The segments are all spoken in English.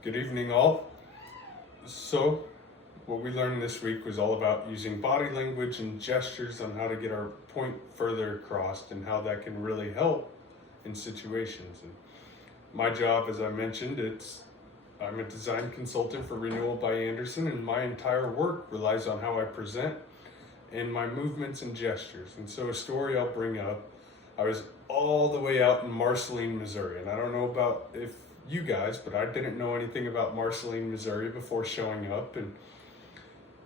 Good evening, all. So, what we learned this week was all about using body language and gestures on how to get our point further across and how that can really help in situations. And my job, as I mentioned, I'm a design consultant for Renewal by Anderson, and my entire work relies on how I present and my movements and gestures. And so, a story I'll bring up, I was all the way out in Marceline, Missouri, and I don't know about if you guys, but I didn't know anything about Marceline, Missouri before showing up. And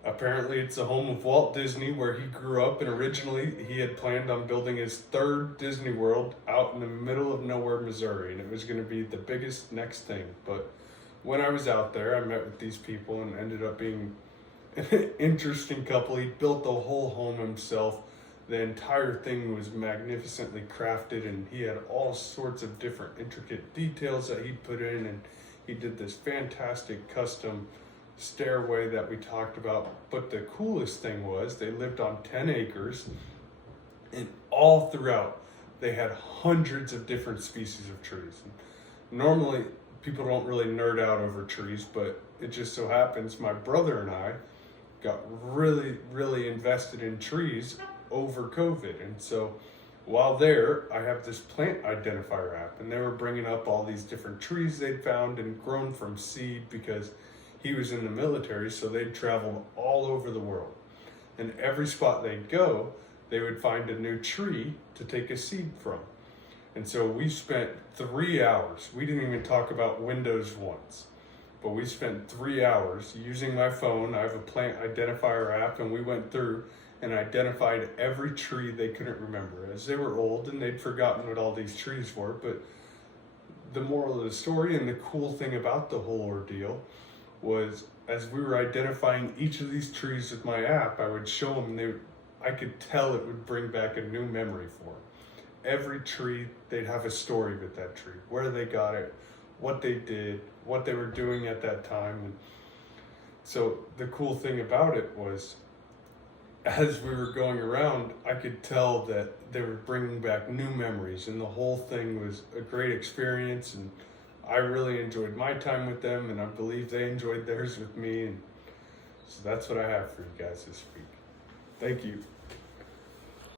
apparently, it's the home of Walt Disney, where he grew up, and originally he had planned on building his third Disney World out in the middle of nowhere, Missouri, and it was going to be the biggest next thing. But when I was out there, I met with these people and ended up being an interesting couple. He built the whole home himself. The entire thing was magnificently crafted, and he had all sorts of different intricate details that he put in, and he did this fantastic custom stairway that we talked about. But the coolest thing was they lived on 10 acres, and all throughout they had hundreds of different species of trees. And normally people don't really nerd out over trees, but it just so happens my brother and I got really invested in trees over COVID. And so while there, I have this plant identifier app, and they were bringing up all these different trees they'd found and grown from seed, because he was in the military, so they'd traveled all over the world. And every spot they'd go, they would find a new tree to take a seed from. And so we spent 3 hours. We didn't even talk about Windows once, but we spent 3 hours using my phone. I have a plant identifier app, and we went through and identified every tree they couldn't remember, as they were old and they'd forgotten what all these trees were. But the moral of the story, and the cool thing about the whole ordeal, was as we were identifying each of these trees with my app, I would show them, and I could tell it would bring back a new memory for them. Every tree, they'd have a story with that tree, where they got it, what they did, what they were doing at that time. And so the cool thing about it was, as we were going around, I could tell that they were bringing back new memories, and the whole thing was a great experience. And I really enjoyed my time with them, and I believe they enjoyed theirs with me. And so that's what I have for you guys this week. Thank you.